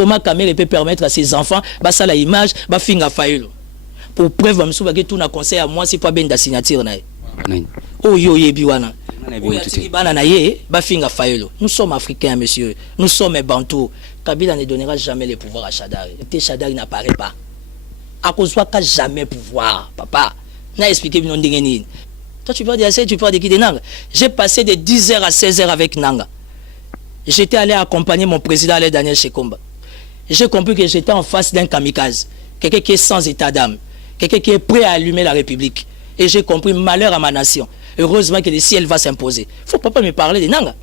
Comment Kamere peut permettre à ses enfants, bah ça la image, bah finga faïlo. Pour preuve, bah que tout n'a conseil à moi, c'est pas bien de signature na. Oh yo yebiwana. Nous sommes africains, monsieur. Nous sommes bantous. Kabila ne donnera jamais le pouvoir à Shadari. Shadari n'apparaît pas. À cause de quoi jamais pouvoir, papa. N'a expliqué non dingeni. Toi tu parles de assez, tu parles de qui de Nanga. J'ai passé de 10h à 16h avec Nanga. J'étais allé accompagner mon président Daniel Shekomba. J'ai compris que j'étais en face d'un kamikaze, quelqu'un qui est sans état d'âme, quelqu'un qui est prêt à allumer la République. Et j'ai compris malheur à ma nation. Heureusement que le ciel va s'imposer. Faut pas me parler de Nanga.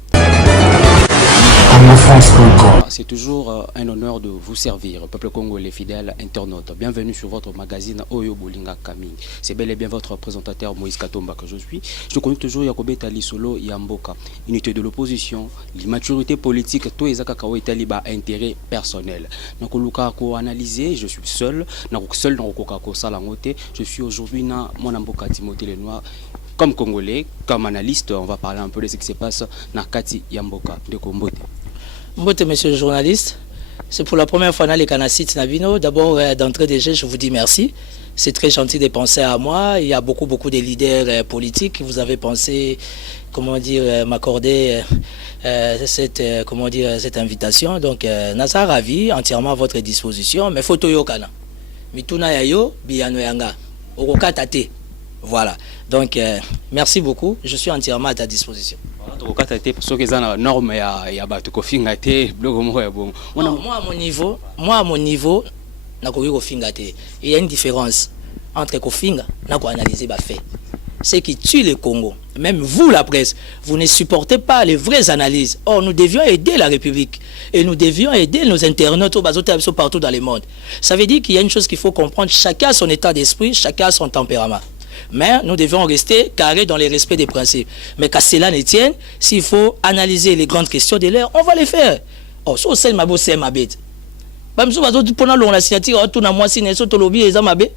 C'est toujours un honneur de vous servir, peuple congolais fidèles internautes. Bienvenue sur votre magazine Oyo Bolinga Kaming. C'est bel et bien votre présentateur Moïse Katomba que je suis. Je connais toujours Yakobeta Lisolo Yamboka. Unité de l'opposition, l'immaturité politique, tout ezaka kaweta liba intérêt personnel. Donc luka ko analyser, je suis seul, seul dans ko salangote. Je suis aujourd'hui na mon Amboka Timothée Lenoir. Comme Congolais, comme analyste, on va parler un peu de ce qui se passe dans Kati Yamboka de Kombote. Mbote, monsieur le journaliste, c'est pour la première fois dans les Kanasit Nabino. D'abord, d'entrée de jeu, je vous dis merci. C'est très gentil de penser à moi. Il y a beaucoup de leaders politiques. Vous avez pensé, comment dire, m'accorder cette invitation. Donc, Nasa ravi, entièrement à votre disposition. Mais photo yokana. Mituna yayo, biyano yanga. Orokatate. Voilà. Donc, merci beaucoup. Je suis entièrement à ta disposition. Moi, à mon niveau, il y a une différence entre Kofinga et analyser les faits. C'est qui tue le Congo. Même vous, la presse, vous ne supportez pas les vraies analyses. Or, nous devions aider la République. Et nous devions aider nos internautes partout dans le monde. Ça veut dire qu'il y a une chose qu'il faut comprendre. Chacun a son état d'esprit, chacun a son tempérament. Mais nous devons rester carrés dans le respect des principes. Mais qu'à cela ne tienne, s'il faut analyser les grandes questions de l'heure, on va les faire. Oh, so c'est ma bosse, c'est ma bête. Même si vous pendant la signature, tout na moi si n'est pas lobby et ça ma bête.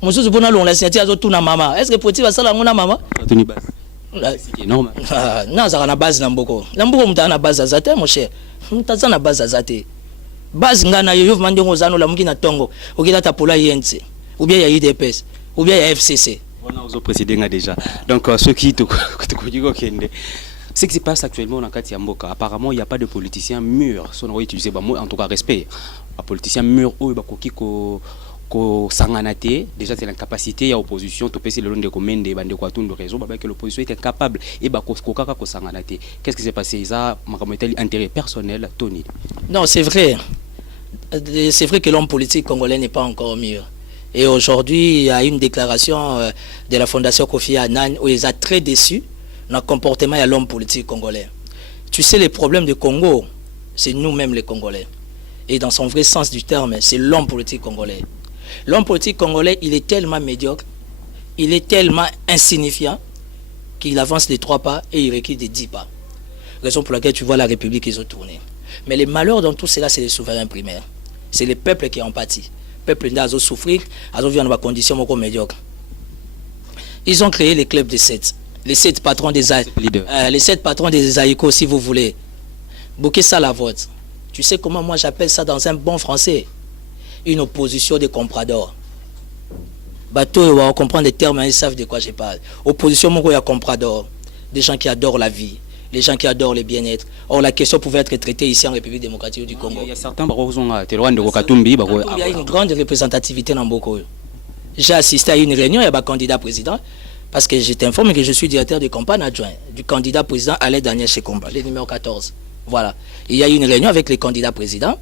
Moi si pendant la signature, tout na maman. Est-ce que petit va ça la mona maman? C'est normal. Non, ça na base namboko. Namboko mta na base azate mon cher. Mta na base azate. Base ngana yo mande ngozano la mukina tongo. Okila tapola yense. Ou bien il y a UDPS, ou bien il y a FCC. On a précédé déjà. Donc, ceux qui te ce qui se passe actuellement dans Kati Yamboka, apparemment, il n'y a pas de politiciens mûrs. Si on va utiliser, en tout cas, respect. Un politicien mûr, sanganate, déjà c'est l'incapacité, il y a opposition, tout le long de communes, des bandes de réseau, que l'opposition est incapable. Et sanganate. Qu'est-ce qui s'est passé? Ça, intérêt personnel, Tony. Non, c'est vrai. C'est vrai que l'homme politique congolais n'est pas encore mûr. Et aujourd'hui, il y a une déclaration de la Fondation Kofi Annan où ils sont très déçus dans le comportement de l'homme politique congolais. Tu sais, les problèmes du Congo, c'est nous-mêmes les Congolais. Et dans son vrai sens du terme, c'est l'homme politique congolais. L'homme politique congolais, il est tellement médiocre, il est tellement insignifiant qu'il avance de 3 pas et il recule de 10 pas. Raison pour laquelle tu vois la République, ils ont tourné. Mais le malheur dans tout cela, c'est les souverains primaires. C'est les peuples qui en pâtissent. Peuple n'a souffrir, ils vivent dans des conditions médiocres. Ils ont créé les clubs de 7. Les 7 patrons des Aïko, si vous voulez. Bouquet ça la vote. Tu sais comment moi j'appelle ça dans un bon français? Une opposition de compradors. Bateau, on comprend des termes, ils savent de quoi je parle. Opposition, il y a compradors. Des gens qui adorent la vie. Les gens qui adorent le bien-être. Or, la question pouvait être traitée ici en République démocratique du Congo. Il y a certains qui ont il y a une grande représentativité dans Boko. J'ai assisté à une réunion, il y a un candidat président, parce que je t'informe que je suis directeur de campagne adjoint du candidat président Alain Daniel Shekomba, le numéro 14. Voilà. Il y a eu une réunion avec les candidats présidents.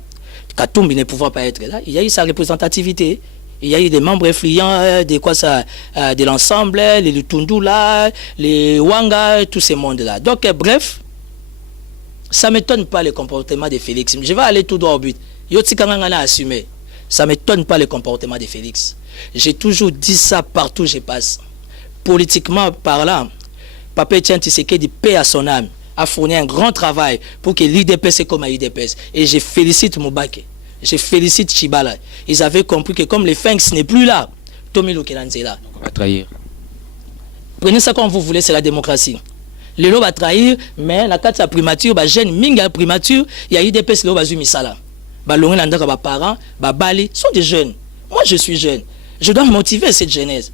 Katumbi ne pouvant pas être là, il y a eu sa représentativité. Il y a eu des membres influents de l'ensemble, les Lutundula, les Wanga, tous ces mondes-là. Donc, bref, ça ne m'étonne pas le comportement de Félix. Je vais aller tout droit au but. Yotsikamangana a assumé. Ça ne m'étonne pas le comportement de Félix. J'ai toujours dit ça partout où je passe. Politiquement parlant, Papa Etienne Tshisekedi, paix à son âme, a fourni un grand travail pour que l'IDPS est comme à l'IDPS. Et je félicite Moubake. Je félicite Chibala. Ils avaient compris que comme les Finks n'est plus là, Tomilo Kelanze est là. On va trahir. Prenez ça comme vous voulez, c'est la démocratie. Le lot va trahir, mais la carte de primature, jeune minga primature, il y a eu des pèses, le lot va misala. parents, bali sont des jeunes. Moi, je suis jeune. Je dois motiver cette jeunesse.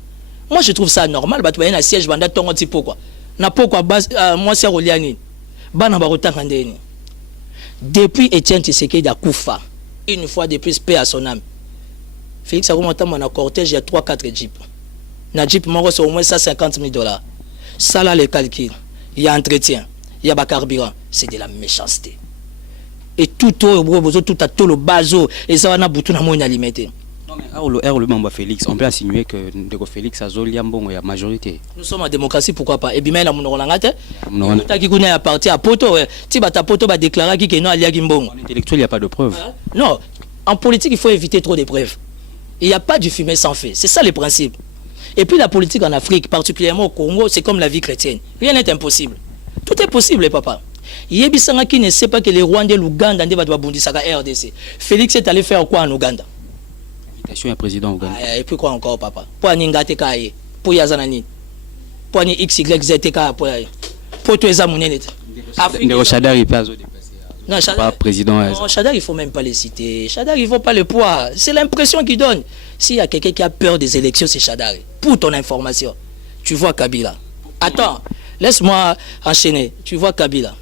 Moi, je trouve ça normal. Un siège banda tongo tipo quoi. Na pourquoi moi c'est Roliani. Bana barotanga ndeni. Depuis Etienne Tshisekedi a Koufa, une fois de plus paix à son âme. Félix a remonté mon cortège, il y a 3-4 jeeps. Na jeep moi c'est au moins $150,000. Ça là les calculs. Il y a entretien, il y a carburant, c'est de la méchanceté. Et tout le bazo et ça va bouton à mon alimenter. Le membre Félix, on peut insinuer que Félix a Zoliambon et la majorité. Nous sommes en démocratie, pourquoi pas? Et bien, il y a un qui a parti à Poto, si ta Poto va déclarer qu'il y a un Gimbon. En intellectuel, il n'y a pas de preuves. Non, en politique, il faut éviter trop de preuves. Il n'y a pas du fumer sans fait. C'est ça le principe. Et puis la politique en Afrique, particulièrement au Congo, c'est comme la vie chrétienne. Rien n'est impossible. Tout est possible, papa. Yebisanga qui ne sait pas que les Rwandais, l'Ouganda, RDC. Félix est allé faire quoi en Ouganda? Invitation à président Ouganda. Et puis quoi encore, papa? Pour Ningate Kaye, pour Yazanani, pour XYZTK, pour tous les amounés. Chadar, il peut non, pas président. Non, Chadar, il ne faut même pas les citer. Chadar, il ne faut pas le poids. C'est l'impression qu'il donne. S'il y a quelqu'un qui a peur des élections, c'est Chadar. Pour ton information, tu vois Kabila. Attends, laisse-moi enchaîner. Tu vois Kabila,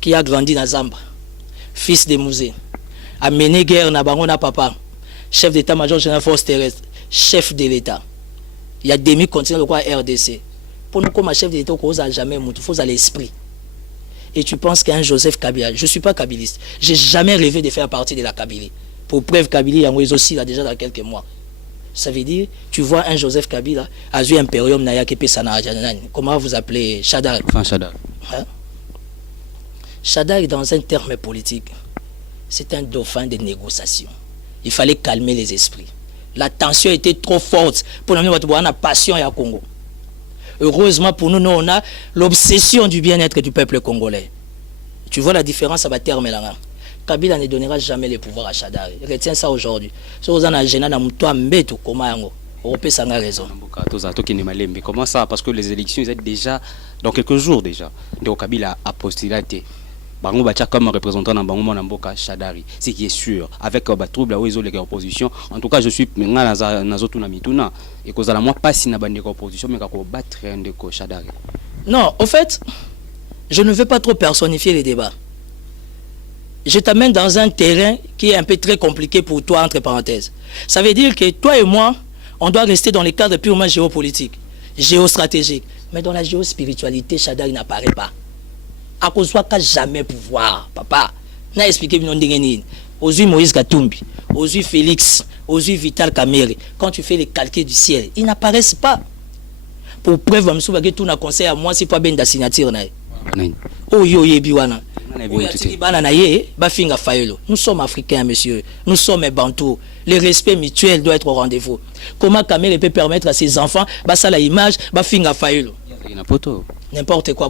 qui a grandi dans Zamba, fils de musée, a mené guerre na Bango na papa, chef d'état-major général force terrestre, chef de l'État. Il y a demi-continent de quoi RDC. Pour nous, comme chef de l'État, on n'a jamais monté, il faut à l'esprit. Et tu penses qu'un Joseph Kabila, je ne suis pas kabiliste, j'ai jamais rêvé de faire partie de la Kabylie. Pour preuve, Kabylie, il y a aussi là, déjà dans quelques mois. Ça veut dire, tu vois un Joseph Kabila, Azu Imperium Naya Kepe Sana, comment vous appelez Chadar? Enfin, Chadar. Hein? Chadar est dans un terme politique. C'est un dauphin de négociation. Il fallait calmer les esprits. La tension était trop forte pour nous avoir une passion à Congo. Heureusement pour nous, on a l'obsession du bien-être du peuple congolais. Tu vois la différence à ma terme là. Kabila ne donnera jamais le pouvoir à Chadar. Retiens ça aujourd'hui. Si vous avez un gênant, on peut s'en raison. Comment ça? Parce que les élections, ils sont déjà dans quelques jours déjà. Donc Kabila a postulaté. Bango Bacha comme représentant dans Bango Mboka Chadari, ce qui est sûr avec ba trouble où ils ont les oppositions. En tout cas, je suis maintenant dans autre mituna et que ça la moi pas si na bande opposition mais qu'on battre un de Chadari. Non, au fait, je ne veux pas trop personnifier les débats. Je t'amène dans un terrain qui est un peu très compliqué pour toi entre parenthèses. Ça veut dire que toi et moi, on doit rester dans les cadres purement géopolitiques, géostratégiques, mais dans la géospiritualité, Chadari n'apparaît pas. À cause de jamais pouvoir, papa. N'a expliqué non d'ingénieur. Aujourd'hui Moïse Katumbi, aujourd'hui Félix, aujourd'hui Vital Kamerhe. Quand tu fais les calculs du ciel, ils n'apparaissent pas. Pour preuve, je me souviens que tout n'a conseil à moi, c'est pas bien de signature. Oh yo yebiwana. Nous sommes africains, monsieur. Nous sommes bantous. Le respect mutuel doit être au rendez-vous. Comment Kamerhe peut permettre à ses enfants, ça la image, finga faïlo. N'importe quoi.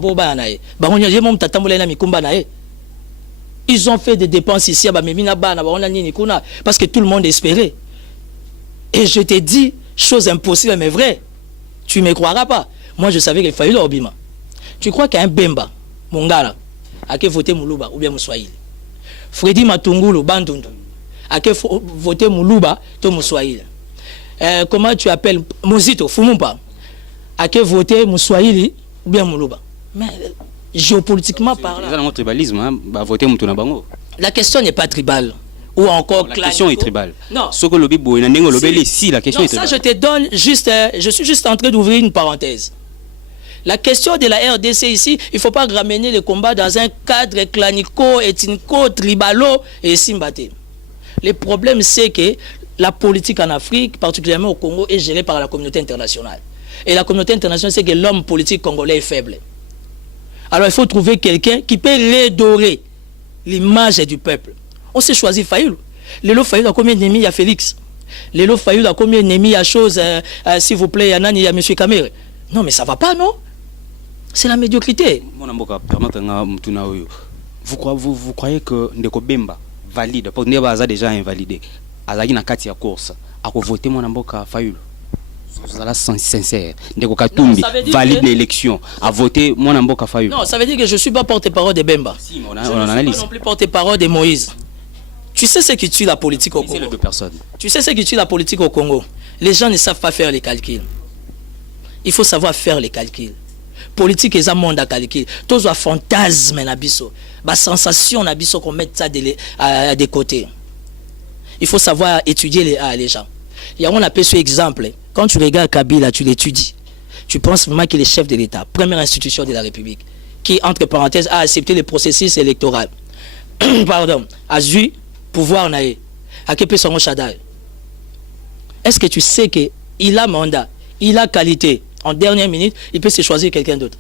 Ils ont fait des dépenses ici parce que tout le monde espérait. Et je te dis, chose impossible mais vraie. Tu ne me croiras pas. Moi je savais qu'il fallait l'obima. Tu crois qu'un Bemba, Mongala, a voté Moulouba ou bien Moussoaïl. Freddy Matungulu, Bandundu, a voté Moulouba ou Moussoaïl. Comment tu appelles Mozito, Fumumpa, a voté Moussoaïli ou bien Moulouba. Mais géopolitiquement parlant, la question n'est pas tribale. Ou encore la question est tribale. Non. Si la question est tribale. Ça, je te donne juste, je suis juste en train d'ouvrir une parenthèse. La question de la RDC ici, il ne faut pas ramener le combat dans un cadre clanico, ethnico, tribalo et simbaté. Le problème, c'est que la politique en Afrique, particulièrement au Congo, est gérée par la communauté internationale. Et la communauté internationale, c'est que l'homme politique congolais est faible. Alors il faut trouver quelqu'un qui peut redorer l'image du peuple. On s'est choisi Fayoulou. Lélo Fayoulou a combien d'ennemis? Il y a Félix. Lélo Fayoulou a combien d'ennemis? Il y a chose, s'il vous plaît, il y a M. Kamerhe. Non, mais ça ne va pas, non? C'est la médiocrité. Vous croyez que Ndeko Bemba valide, pour Ndeko a déjà invalidé, Azagi na kati ya course, a voté Mwanamboka Fayoulou? Vous allez sincère. Ndeko Katumbi valide l'élection, a voté Mwanamboka Fayoulou. Non, ça veut dire que je ne suis pas porte-parole de Bemba. Si, on analyse. Je ne suis pas non plus porte-parole de Moïse. Tu sais ce qui tue la politique au Congo? Les deux personnes. Tu sais ce qui tue la politique au Congo? Les gens ne savent pas faire les calculs. Il faut savoir faire les calculs. Politique est un monde à calcul. Tous les fantasmes na biso, la sensation na biso qu'on mette ça de côté. Il faut savoir étudier les gens. Il y a on appelle ce exemple. Quand tu regardes Kabila, tu l'étudies. Tu penses vraiment qu'il est chef de l'État, première institution de la République, qui, entre parenthèses, a accepté le processus électoral. Pardon, a eu pouvoir naé. À quel son Chadal. Est-ce que tu sais qu'il a mandat, il a qualité, en dernière minute, il peut se choisir quelqu'un d'autre?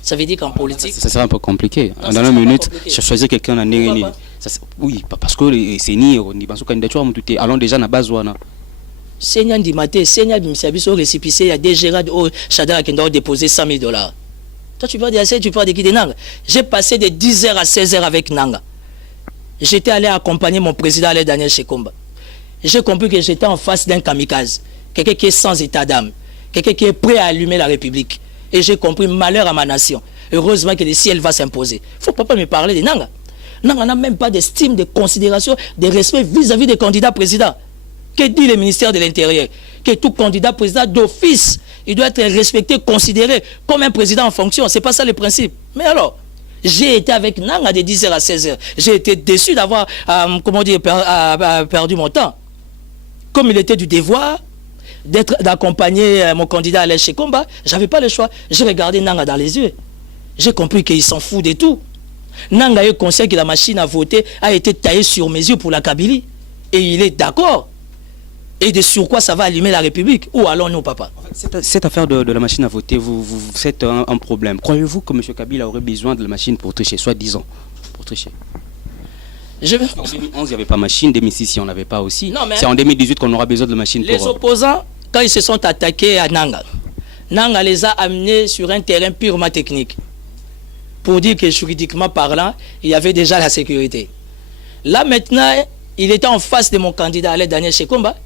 Ça veut dire qu'en politique... Ça sera un peu compliqué. En dernière minute, choisir quelqu'un en dernière. Oui, parce que c'est ni on dit parce que candidature allons déjà na base wana. Seigneur Dimate, Seigneur Bimsabiso récipicé, il y a des gérants au Chadar qui doivent déposer 100 000 $. Toi tu parles de assez, tu parles de qui de Nanga. J'ai passé de 10h à 16h avec Nanga. J'étais allé accompagner mon président Daniel Shekomba. J'ai compris que j'étais en face d'un kamikaze, quelqu'un qui est sans état d'âme, quelqu'un qui est prêt à allumer la République. Et j'ai compris malheur à ma nation. Heureusement que le ciel va s'imposer. Il ne faut pas me parler de Nanga. Nanga n'a même pas d'estime, de considération, de respect vis-à-vis des candidats présidents. Que dit le ministère de l'Intérieur? Que tout candidat président d'office, il doit être respecté, considéré comme un président en fonction. Ce n'est pas ça le principe. Mais alors, j'ai été avec Nanga de 10h à 16h. J'ai été déçu d'avoir, perdu mon temps. Comme il était du devoir d'accompagner mon candidat Alain Shekomba, je n'avais pas le choix. J'ai regardé Nanga dans les yeux. J'ai compris qu'il s'en fout de tout. Nanga est conscient que la machine à voter a été taillée sur mesure pour la Kabylie. Et il est d'accord. Et de sur quoi ça va allumer la République? Où allons-nous, papa? Cette affaire de la machine à voter, c'est un problème. Croyez-vous que M. Kabila aurait besoin de la machine pour tricher, soi-disant, pour tricher? En 2011, il n'y avait pas machine. 2006, il n'y en avait pas aussi. C'est en 2018 qu'on aura besoin de la machine. Les opposants, quand ils se sont attaqués à Nanga, Nanga les a amenés sur un terrain purement technique. Pour dire que juridiquement parlant, il y avait déjà la sécurité. Là maintenant, il était en face de mon candidat Daniel Shekomba,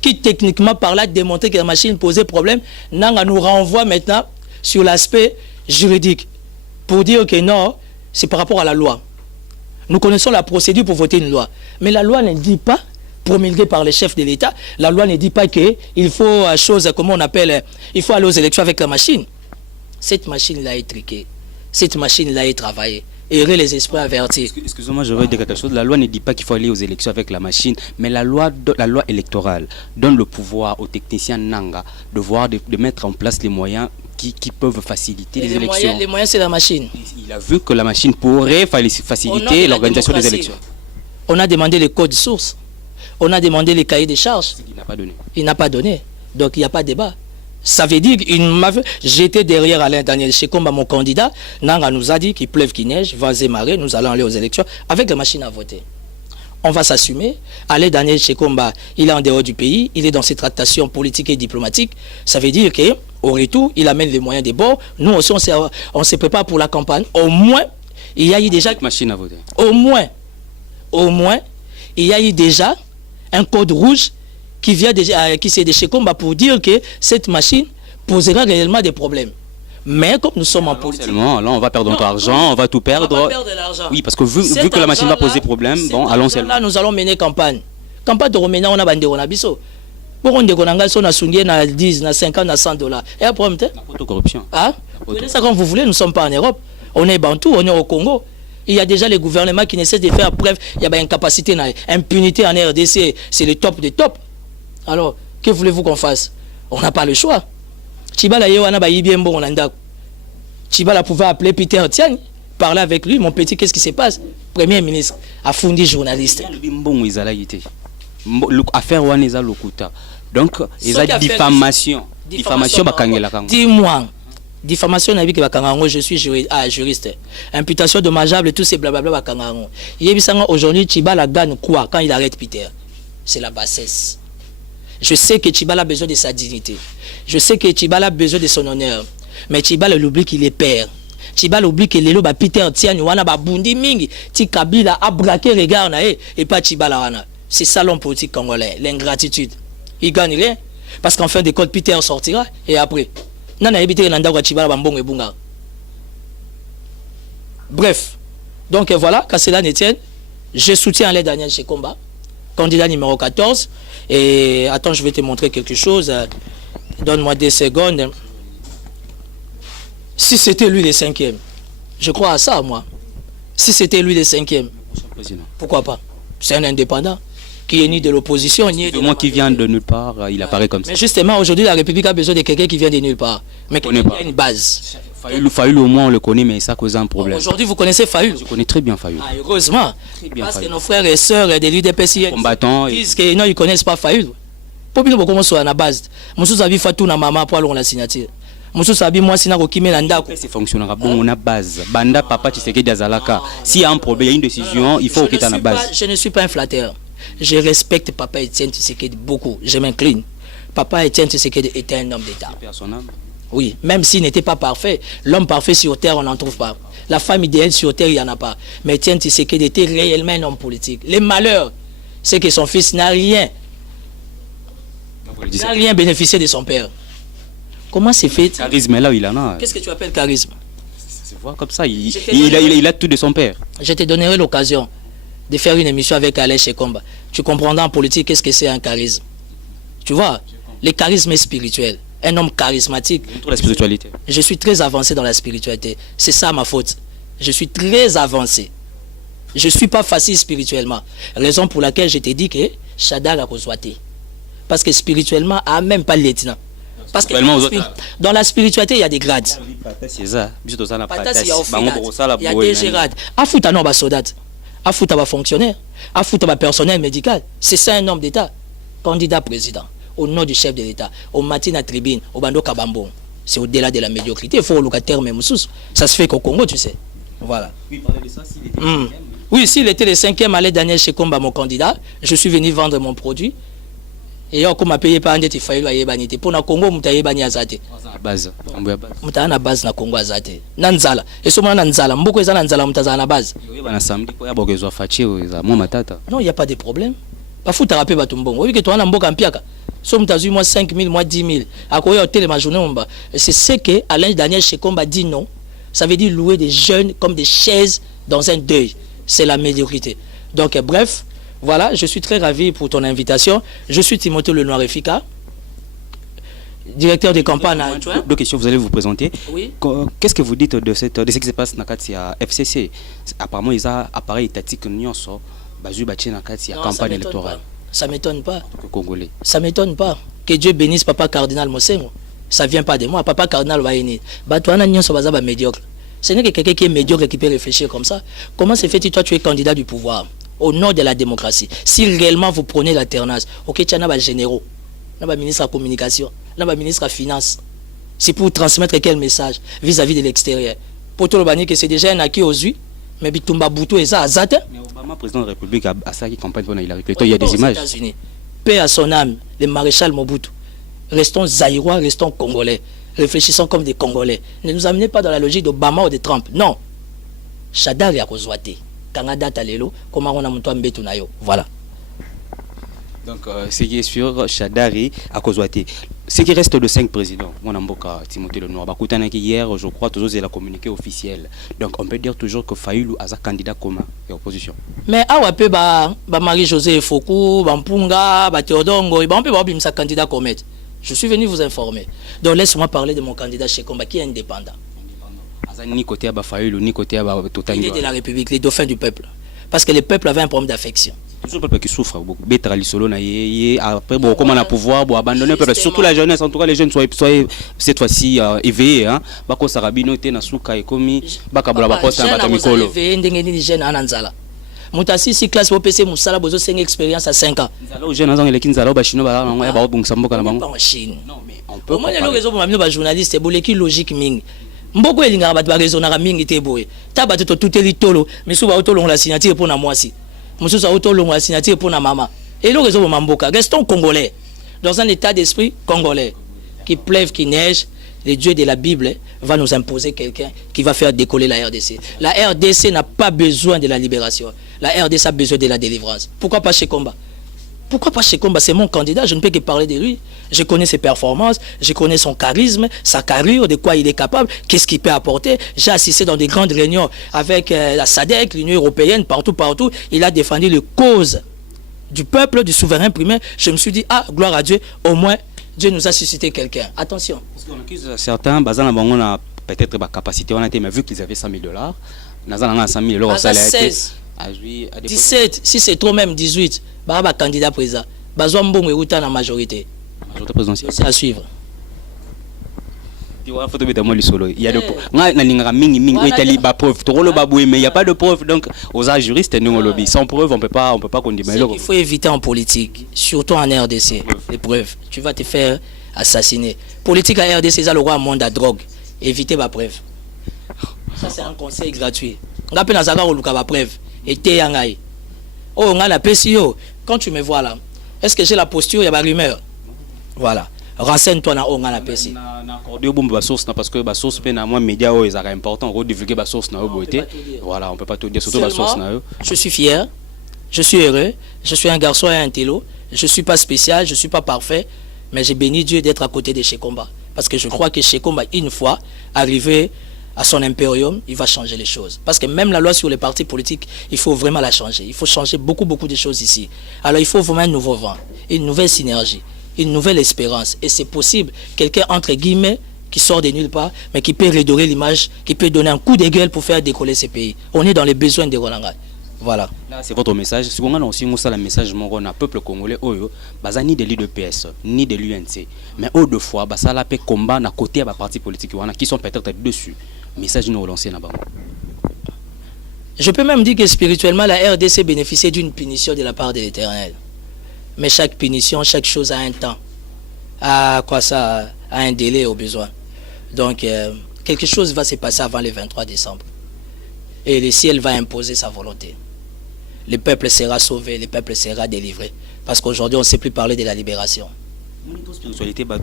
qui techniquement parlant a démontré que la machine posait problème. Nanga nous renvoie maintenant sur l'aspect juridique. Pour dire que non, c'est par rapport à la loi. Nous connaissons la procédure pour voter une loi. Mais la loi ne dit pas, promulguée par les chefs de l'État, la loi ne dit pas qu'il faut, comment on appelle, il faut aller aux élections avec la machine. Cette machine-là est triquée. Cette machine-là est travaillée. Errer les esprits avertis. Excusez-moi, je vais dire quelque chose. La loi ne dit pas qu'il faut aller aux élections avec la machine, mais la loi électorale donne le pouvoir aux techniciens Nanga de mettre en place les moyens qui peuvent faciliter les élections. Les moyens, c'est la machine. Il a vu que la machine pourrait faciliter l'organisation des élections. On a demandé les codes sources. On a demandé les cahiers des charges. Il n'a pas donné. Il n'a pas donné. Donc il n'y a pas de débat. Ça veut dire j'étais derrière Alain Daniel Shekomba, mon candidat. Nanga nous a dit qu'il pleuve, qu'il neige, vents et marées, nous allons aller aux élections avec la machine à voter. On va s'assumer. Alain Daniel Shekomba, il est en dehors du pays, il est dans ses tractations politiques et diplomatiques. Ça veut dire qu'au retour, il amène les moyens des bords. Nous aussi, on se prépare pour la campagne. Au moins, il y a eu déjà... Machine à voter. Au moins, il y a eu déjà un code rouge qui s'est de Shekomba pour dire que cette machine posera réellement des problèmes. Mais comme nous sommes en politique... Seulement, là, on va perdre notre argent, on va tout perdre. On va perdre de l'argent. Oui, parce que vu que la machine va poser problème, bon, allons seulement. Là, nous allons mener campagne. Campagne de Roména, on a bandé, on a biso. Pour on a sungié na 10, na 50, na 100 $. Et après, la corruption. Ah? Prenez ça comme vous voulez, nous ne sommes pas en Europe. On est Bantou, on est au Congo. Il y a déjà les gouvernements qui essaient de faire preuve. Il y a une incapacité, une impunité en RDC. C'est le top des tops. Alors, que voulez-vous qu'on fasse? On n'a pas le choix. Chibala Yewana Bayibien Bon Nanda. Chibala pouvait appeler Peter Tian, parler avec lui. Mon petit, qu'est-ce qui se passe? Premier ministre a fourni journaliste. Affaire Waneza Lokuta. Donc, il y a diffamation. Diffamation, dis-moi. Diffamation, je suis juriste. Imputation dommageable, tout c'est blablabla. Aujourd'hui, Chibala gagne quoi quand il arrête Peter? C'est la bassesse. Je sais que Chibala a besoin de sa dignité. Je sais que Chibala a besoin de son honneur. Mais Chibala oublie qu'il est père. Chibala oublie que Lelo Peter Tian wana ba bundi mingi. Ti Kabila a braqué regard na et pas Chibala wana. C'est ça l'homme politique congolais, l'ingratitude. Il gagne rien. Parce qu'en fin de compte, Peter sortira et après. Bref. Donc voilà, qu'à cela ne tienne, Je soutiens Alain Daniel Shekomba, candidat numéro 14. Et attends, je vais te montrer quelque chose. Donne-moi 2 secondes. Si c'était lui le 5e, je crois à ça, moi. Si c'était lui le 5e, pourquoi pas? C'est un indépendant qui est ni de l'opposition, ni de... Moi qui vient de nulle part, il apparaît comme ça. Mais justement, aujourd'hui, la République a besoin de quelqu'un qui vient de nulle part. Mais qui a une base. Fayoul, au moins, on le connaît, mais ça cause un problème. Aujourd'hui, vous connaissez Fayoul? Je connais très bien Fayoul. Ah, heureusement. Bien parce Fayoul. que nos frères et sœurs de l'UDPS combattants disent que non, ils ne connaissent pas Fayoul. Pour nous, comment soit à la base. Monsieur Sabi Fatou na maman pour la signature. Monsieur Sabi, moi, si on a c'est fonctionnera bon, on a base. Banda, papa, tu sais que Diazalaka. S'il y a un problème, il y a une décision, il faut qu'il y ait une base. Je ne suis pas un flatteur. Je respecte Papa Etienne Tshisekedi beaucoup. Je m'incline. Papa Etienne Tshisekedi était un homme d'État. Oui, même s'il n'était pas parfait, l'homme parfait sur terre, on n'en trouve pas. La femme idéale sur terre, il n'y en a pas. Mais Etienne Tshisekedi était réellement un homme politique. Les malheurs, c'est que son fils n'a rien bénéficié de son père. Comment c'est fait? Charisme, là, il en a. Qu'est-ce que tu appelles charisme? C'est voir comme ça, il a tout de son père. Je te donnerai l'occasion de faire une émission avec Alain Shekomba. Tu comprendras en politique qu'est-ce que c'est un charisme. Tu vois, le charisme est spirituel. Un homme charismatique. La spiritualité. Je suis très avancé dans la spiritualité. C'est ça ma faute. Je suis très avancé. Je ne suis pas facile spirituellement. Raison pour laquelle je t'ai dit que Shadar a reçoité. Parce que spirituellement, il n'y a même pas le lieutenant. Parce que dans la spiritualité, il y a des grades. C'est ça. Il y a des grades. Afouta non, soldat. Afouta fonctionnaire. Afouta personnel médical. C'est ça un homme d'État. Candidat président. Au nom du chef de l'État. Au matin à tribune. Au bando Kabambo. C'est au-delà de la médiocrité. Il faut le terme même sous. Ça se fait qu'au Congo, tu sais. Voilà. Oui, s'il était le 5e, Alain Daniel Shekomba, mon candidat, je suis venu vendre mon produit. Et on m'a payé par un défi failli à Yebanité. Pour le Congo, je suis venu à Zate. Base. Je suis à base na Congo à Zate. Nanzala. Et ce moment Nanzala. Mboko est Nanzala, je suis à base. Non, il n'y a pas de problème. Pas fou, tu as rappelé Batumbon. Oui, que tu as un mboko en piaka. Somme t'as eu moi 5 000, moi 10 000. À quoi hôtel ma journée, c'est ce que Alain Daniel Shekomba dit non. Ça veut dire louer des jeunes comme des chaises dans un deuil. C'est la médiocrité. Donc, bref. Voilà, je suis très ravi pour ton invitation. Je suis Timothée Lenoir Efika, directeur de campagne à Antoine. Deux questions, vous allez vous présenter. Oui. Qu'est-ce que vous dites de ce qui se passe dans la FCC? Apparemment, ils ont appareil étatique Nyonso, basé dans la campagne électorale. Ça ne m'étonne pas. Congolais. Ça ne m'étonne pas. Que Dieu bénisse Papa Cardinal Mosengo. Ça ne vient pas de moi. Papa Cardinal Wayne. Batouana Nyonso Baza médiocre. Ce n'est que quelqu'un qui est médiocre qui peut réfléchir comme ça. Comment se fait-il, toi, tu es candidat du pouvoir? Au nom de la démocratie. Si réellement vous prenez l'alternance, ok, tu as des généraux, tu as ministre de la communication, tu as ministre de la finance. C'est pour transmettre quel message vis-à-vis de l'extérieur? Pour tout le banni que c'est déjà un acquis aux yeux, mais Bitumba Boutou et ça à Zate. Mais Obama, président de la République, a ça qui campagne pour Hillary Clinton, il y a des images. Paix à son âme, le maréchal Mobutu. Restons zaïrois, restons congolais. Réfléchissons comme des Congolais. Ne nous amenez pas dans la logique d'Obama ou de Trump. Non. Shadar a rezoité. Voilà. Donc, ce qui est sûr, Shadari a Kozouati. Ce qui reste de 5 présidents, mon amboka Timothée Lenoir, hier, je crois, toujours c'est la communiqué officielle. Donc, on peut dire toujours que Fayoulou a un candidat commun et opposition. Mais awape Marie-Josée Foucault, Bampunga, Théodongo, on peut avoir un candidat commun. Je suis venu vous informer. Donc, laisse-moi parler de mon candidat Shekomba qui est indépendant. Ni côté à Fayoulou, ni côté à Total. Il est de la République, les dauphins du peuple. Parce que le peuple avait un problème d'affection. Toujours le peuple qui souffre. Après, comment on a pouvoir abandonner le peuple. Surtout la jeunesse, en tout cas les jeunes, soient cette fois-ci éveillés. Bako Sarabino, Tenasuka, Ekomi, Bakabola Bakosa, Bakamikolo. Moutasi, si classe OPC, Moussala, Bozo, 5 expérience à 5 ans. Les jeunes, ils ont les Kinzalo, Bachino, pas en Chine. On peut pas. Le réseau pour les journalistes, c'est qui logique ming. Mboko elinga bat ba raisonnera mingi te boye. Taba to tout litolo, mais sous ba otolo la signature pour na moi si. Monsieur sa otolo la signature pour na maman. Et le réseau Mamboka, restons congolais. Dans un état d'esprit congolais. Qui pleuve, qui neige, le Dieu de la Bible va nous imposer quelqu'un qui va faire décoller la RDC. La RDC n'a pas besoin de la libération. La RDC a besoin de la délivrance. Pourquoi pas chez Combat? Pourquoi pas Shekomba? C'est mon candidat, je ne peux que parler de lui. Je connais ses performances, je connais son charisme, sa carrure, de quoi il est capable, qu'est-ce qu'il peut apporter. J'ai assisté dans des grandes réunions avec la SADC, l'Union européenne, partout. Il a défendu les causes du peuple, du souverain primaire. Je me suis dit, ah, gloire à Dieu, au moins, Dieu nous a suscité quelqu'un. Attention. Parce qu'on accuse certains, on a peut-être la capacité, on a été, mais vu qu'ils avaient $100 000, nous avons 100 000 euros. 16, 17, si c'est trop même 18, bah candidat président. Bazwa mbongo euta na majorité. Majorité présidentielle. C'est à suivre. Il y a des preuves. Mais il n'y a pas de preuves. Donc, aux juristes, nous, lobby. Sans preuve, on ne peut pas condamner. Il faut éviter en politique, surtout en RDC, les preuves. Tu vas te faire assassiner. Politique à RDC, c'est le roi monde à drogue. Évitez ma preuve. Ça, c'est un conseil gratuit. On a preuve. Et t'es yangaï. Oh, on a la PCO. Quand tu me vois là, est-ce que j'ai la posture, il y a ma rumeur? Voilà. Renseigne-toi dans on a la PC. Parce que la source est important. On divulguer la source. Voilà, on peut pas tout dire. Surtout la source. Je suis fier, je suis heureux, je suis un garçon et un télo. Je ne suis pas spécial, je ne suis pas parfait, mais j'ai béni Dieu d'être à côté de Shekomba. Parce que je crois que Shekomba, une fois arrivé à son impérium, il va changer les choses. Parce que même la loi sur les partis politiques, il faut vraiment la changer. Il faut changer beaucoup de choses ici. Alors il faut vraiment un nouveau vent, une nouvelle synergie, une nouvelle espérance. Et c'est possible, quelqu'un entre guillemets, qui sort de nulle part, mais qui peut redorer l'image, qui peut donner un coup de gueule pour faire décoller ces pays. On est dans les besoins de Rolanga. Voilà. Là, c'est votre message. Si on a aussi un message, mon peuple congolais, ni de l'UDPS, ni de l'UNC. Mais deux fois, ça la paix combat à côté des partis politiques qui sont peut-être dessus. Message nous relancer là-bas. Je peux même dire que spirituellement, la RDC bénéficiait d'une punition de la part de l'Éternel. Mais chaque punition, chaque chose a un temps. A un délai au besoin. Donc, quelque chose va se passer avant le 23 décembre. Et le ciel va imposer sa volonté. Le peuple sera sauvé, le peuple sera délivré. Parce qu'aujourd'hui, on ne sait plus parler de la libération. Spiritualité, la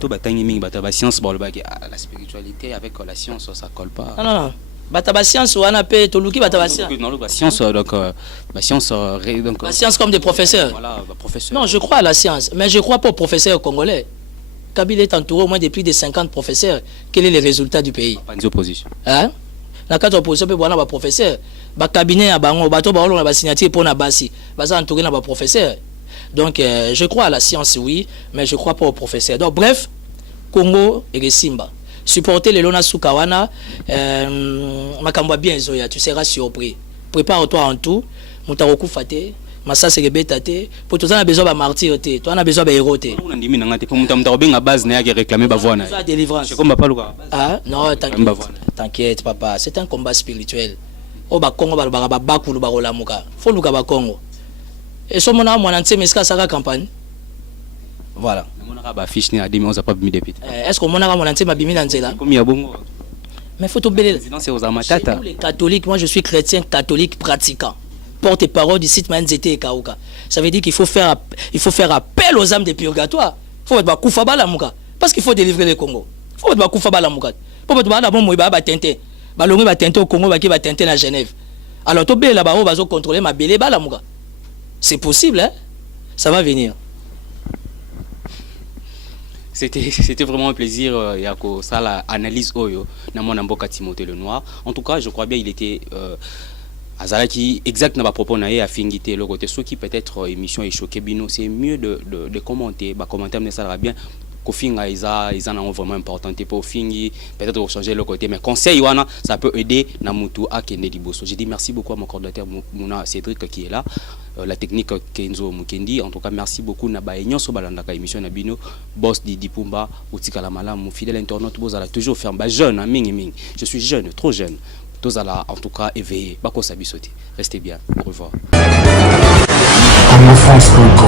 spiritualité avec la science, ça ne colle pas. Non. La science, on a payé Toluki, la science. La science, la science comme des professeurs. Voilà, professeur. Non, je crois à la science, mais je ne crois pas aux professeurs congolais. Kabila est entouré au moins de plus de 50 professeurs. Quel est le résultat du pays? Pas d'opposition. Hein? Dans le opposition, il y a des professeurs. Le cabinet a une signature pour la base. Il y a entouré des professeurs. Donc, je crois à la science, oui, mais je ne crois pas aux professeurs. Donc, bref, Congo et Simba. Supporter les Lona Soukawana, tu seras surpris. Prépare-toi en tout. Moutaroku Fate, Massa Segebetate, pour tout ça, on a besoin de martyr, on a besoin de héros. Ah, non, t'inquiète, papa, c'est un combat spirituel. Au Congo, faut nous Congo. Et ce moment, on a une campagne. Voilà. Est-ce qu'on a mais faut oublier. Les catholiques, moi je suis chrétien catholique pratiquant. Porte-parole du site Manzete et Kauka. Ça veut dire qu'il faut faire appel aux âmes des purgatoires. Il faut être Koufaba la Mouka. Parce qu'il faut délivrer le Congo. Il faut être Koufaba la Mouka. Il faut être tenter. Balongi va tenter au Congo, va tenter à Genève. Alors, tu es là-bas, on va contrôler ma belle la Mouka. C'est possible, hein? Ça va venir. C'était vraiment un plaisir, Yako. Ça, l'analyse Oyo, Namon Mboka Timothée Lenoir. En tout cas, je crois bien qu'il était. Azalaki exact na ba propos na a fingité le côté ceux qui peut-être émission est choqué bino c'est mieux de commenter commentaire mais ça va bien kofinga ils en vraiment important pour fingi peut-être changer le côté mais conseil wana ça peut aider na mutu a kende liboso. Je dis merci beaucoup à mon coordinateur Mouna Cédric qui est là, la technique Kenzo Mukendi. En tout cas merci beaucoup na ba enyo so balanda ka émission na bino boss di Dipumba utikala malamu fidèle internaute bozala toujours ferme ba jeune mingi je suis jeune trop jeune. Tous à la, en tout cas, éveillés. Bako Sabi Soti. Restez bien. Au revoir.